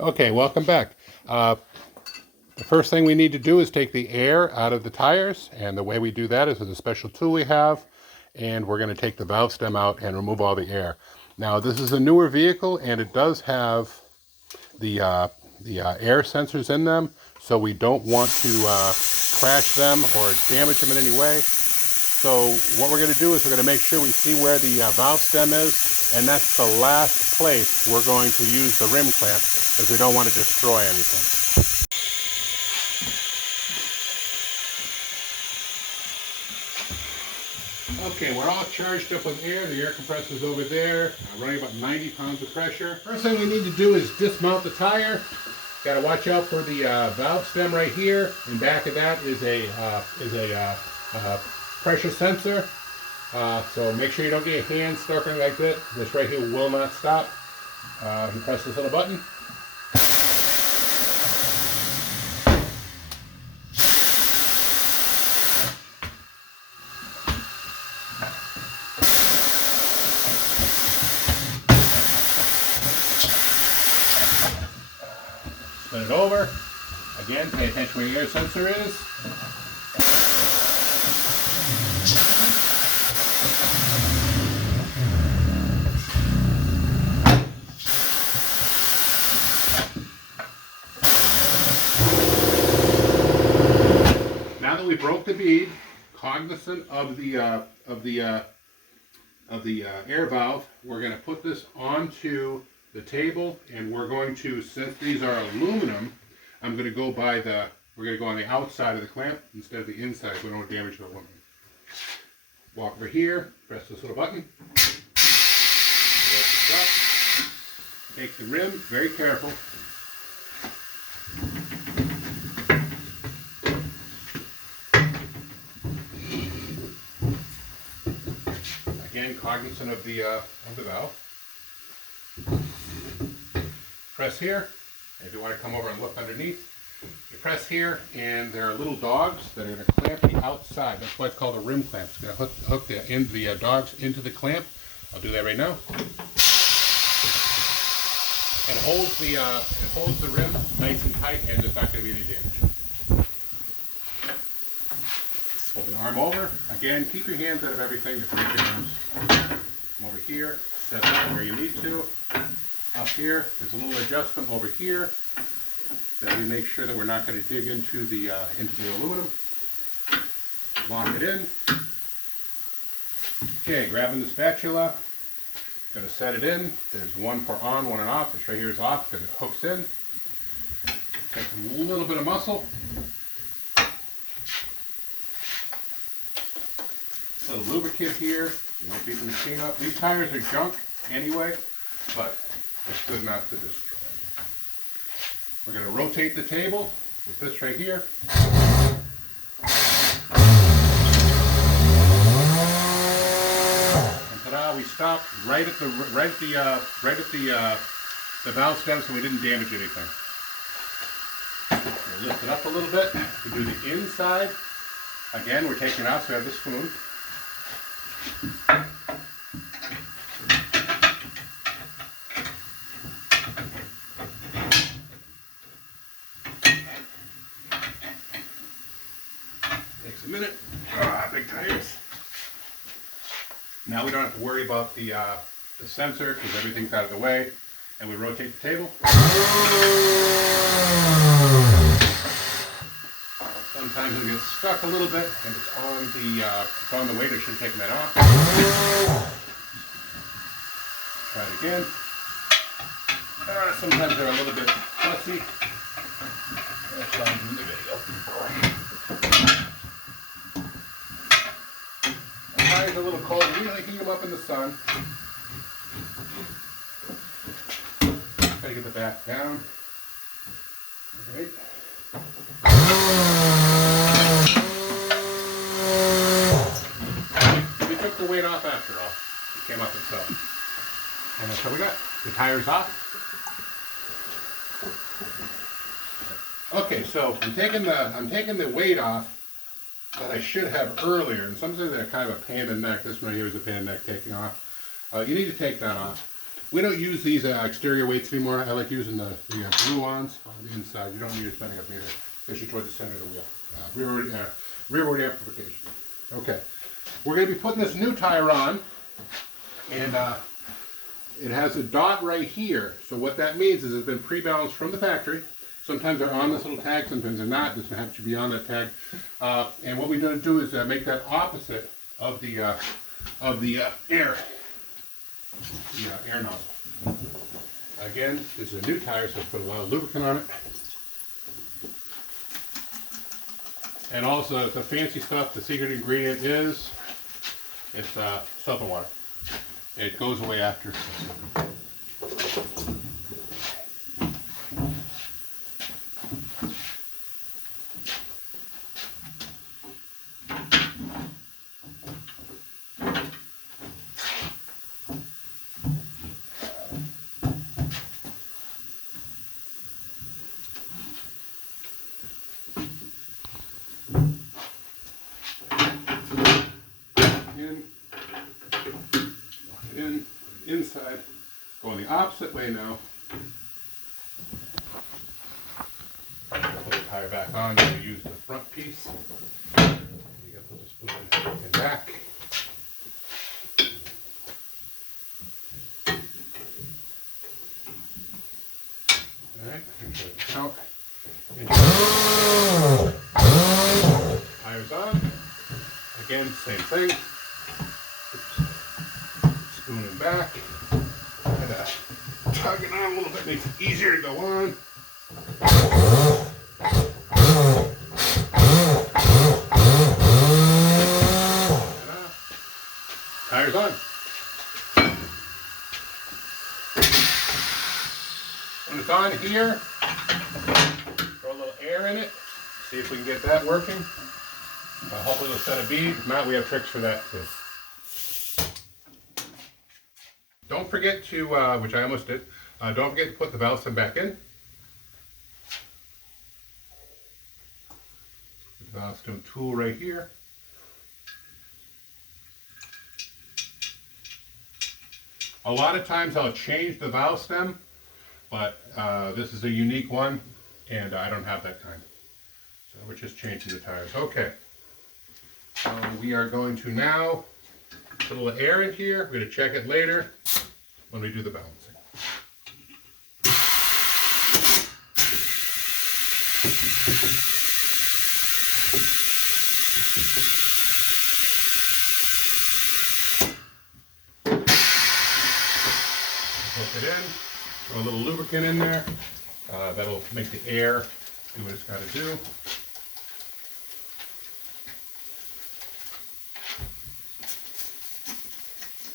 Okay, welcome back. The first thing we need to do is take the air out of the tires, and the way we do that is with a special tool we have, and we're going to take the valve stem out and remove all the air. Now, this is a newer vehicle, and it does have the air sensors in them, so we don't want to crash them or damage them in any way. So what we're going to do is we're going to make sure we see where the valve stem is, and that's the last place we're going to use the rim clamp, because we don't want to destroy anything. Okay, we're all charged up with air. The air compressor's over there, running about 90 pounds of pressure. First thing we need to do is dismount the tire. Got to watch out for the valve stem right here. In back of that is a pressure sensor. So make sure you don't get your hand stuck in like that. This right here will not stop. You press this little button. Spin it over. Again, pay attention where your air sensor is. Now that we broke the bead, cognizant of the air valve, we're going to put this onto the table, and we're going to, since these are aluminum, we're going to go on the outside of the clamp instead of the inside, so we don't damage the aluminum. Walk over here, press this little button, this up, take the rim, very careful. Again, cognizant of the valve. Press here. If you want to come over and look underneath, you press here, and there are little dogs that are going to clamp the outside. That's why it's called a rim clamp. It's going to hook the dogs into the clamp. I'll do that right now. And it holds the rim nice and tight, and there's not going to be any damage. Pull the arm over. Again, keep your hands out of everything. Just make your arms. Come over here. Set that where you need to. Up here, there's a little adjustment over here that we make sure that we're not going to dig into the aluminum. Lock it in. Okay, grabbing the spatula, going to set it in. There's one for on, one and off. This right here is off because it hooks in. Take a little bit of muscle. A little lubricant here. You won't beat the machine up. These tires are junk anyway, but it's good not to destroy. We're going to rotate the table with this right here. And ta-da! We stopped right at the valve stem, so we didn't damage anything. We'll lift it up a little bit to do the inside. Again, we're taking it out, so we have the spoon. Takes a minute. Big tires. Now we don't have to worry about the sensor because everything's out of the way, and we rotate the table. Sometimes it'll get stuck a little bit, and it's on the weight. I should have taken that off. Try it again. Sometimes they're a little bit fussy. That's why I'm doing the video. The tire's a little cold. We usually heat them up in the sun. Try to get the back down. All right. We took the weight off after all. It came up itself. And that's what we got. The tire's off. Okay, so I'm taking the weight off that I should have earlier, and sometimes they're kind of a pain in the neck. This one here is a pain in the neck taking off. You need to take that off. We don't use these exterior weights anymore. I like using the glue ons on the inside. You don't need as many of them either, especially toward the center of the wheel. Rearward amplification. Okay, we're going to be putting this new tire on, and it has a dot right here. So what that means is it's been pre-balanced from the factory. Sometimes they're on this little tag, sometimes they're not. It doesn't have to be on that tag. And what we're going to do is make that opposite of the air nozzle. Again, this is a new tire, so put a lot of lubricant on it. And also, the fancy stuff, the secret ingredient is, it's soap and water. It goes away after. Inside, going the opposite way now. Put the tire back on. I'm going to use the front piece. You got to put the spoon in back. All right, make sure the count. Tires on. Again, same thing. Spoon it back. And tug it on a little bit, makes it easier to go on. Tires on. When it's on here, throw a little air in it. See if we can get that working. Hopefully it'll set a bead. If not, we have tricks for that too. Don't forget to, which I almost did, don't forget to put the valve stem back in. The valve stem tool right here. A lot of times I'll change the valve stem, but this is a unique one, and I don't have that kind. So we're just changing the tires. Okay. We are going to now put a little air in here. We're going to check it later when we do the balancing. Hook it in, throw a little lubricant in there. That'll make the air do what it's got to do.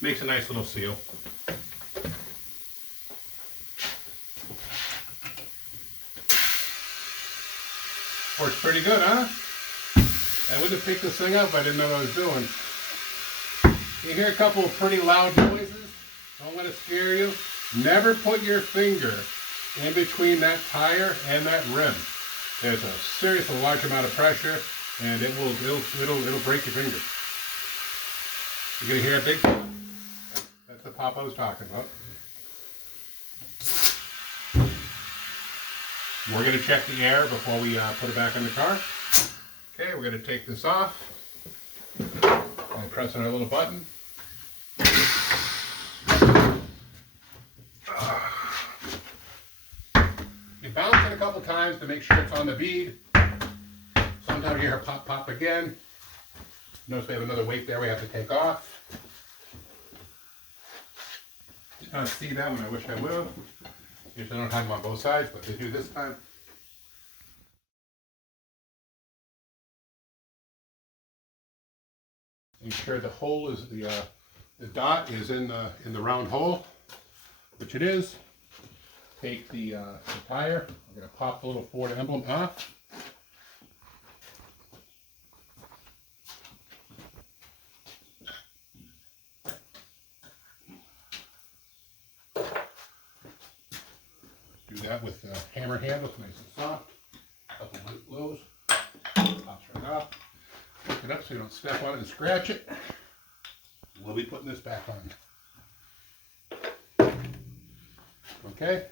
Makes a nice little seal. Works pretty good, huh? I wouldn't have picked this thing up if I didn't know what I was doing. You hear a couple of pretty loud noises. Don't let it scare you. Never put your finger in between that tire and that rim. There's a seriously large amount of pressure, and it'll break your finger. You're gonna hear a big pop. That's the pop I was talking about. We're going to check the air before we put it back in the car. Okay, we're going to take this off. I'm pressing our little button. You bounce it a couple times to make sure it's on the bead. Sometimes you hear a pop, pop again. Notice we have another weight there we have to take off. You can't see that one, I wish I would. Usually I don't have them on both sides, but they do this time. Make sure the hole is the dot is in the round hole, which it is. Take the tire. I'm going to pop the little Ford emblem off. Do that with the hammer handle, it's nice and soft. A couple of blows. Pops right off. Pick it up so you don't step on it and scratch it. We'll be putting this back on. Okay,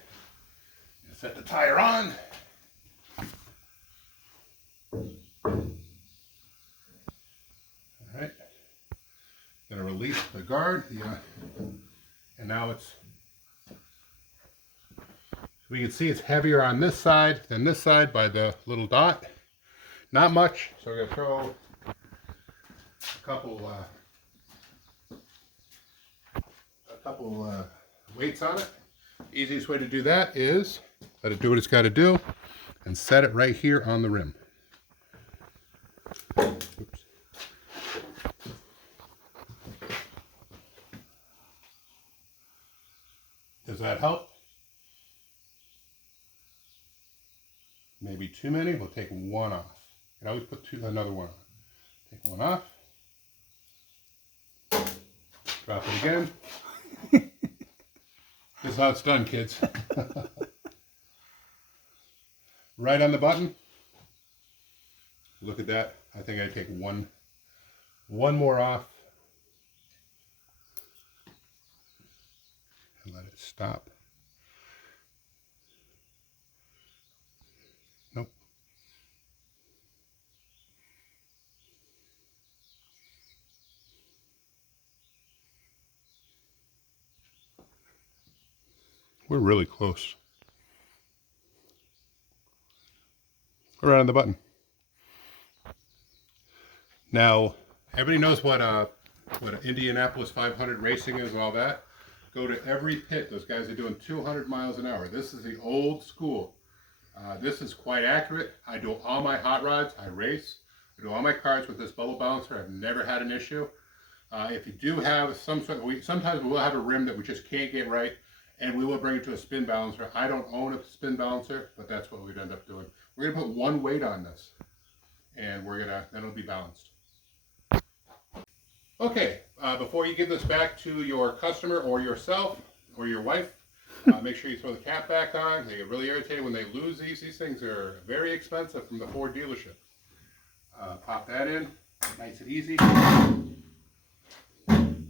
set the tire on. All right, gonna release the guard, and now it's, we can see it's heavier on this side than this side by the little dot. Not much, so we're gonna throw a couple weights on it. Easiest way to do that is let it do what it's got to do and set it right here on the rim. Oops. Does that help? Maybe too many? We'll take one off. You can always put another one on. Take one off. Drop it again. This is how it's done, kids. Right on the button. Look at that. I think I take one more off and let it stop. Nope. We're really close. Right on the button. Now, everybody knows what Indianapolis 500 racing is and all that. Go to every pit. Those guys are doing 200 miles an hour. This is the old school. This is quite accurate. I do all my hot rods. I race. I do all my cars with this bubble balancer. I've never had an issue. If you do have some sort of, sometimes we will have a rim that we just can't get right, and we will bring it to a spin balancer. I don't own a spin balancer, but that's what we'd end up doing. We're gonna put one weight on this, and then it'll be balanced. Okay, before you give this back to your customer or yourself or your wife, make sure you throw the cap back on. They get really irritated when they lose these. These things are very expensive from the Ford dealership. Pop that in, nice and easy.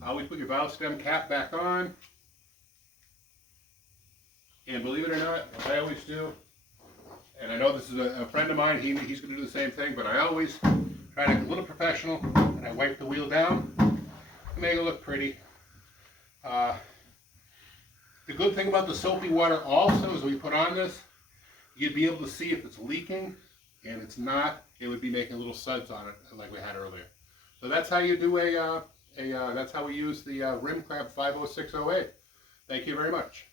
Always put your valve stem cap back on. And believe it or not, what I always do, and I know this is a friend of mine, he's going to do the same thing, but I always try to get a little professional, and I wipe the wheel down to make it look pretty. The good thing about the soapy water also is when you put on this, you'd be able to see if it's leaking, and it's not, it would be making little suds on it like we had earlier. So that's how you do that's how we use the Rim Crab 50608. Thank you very much.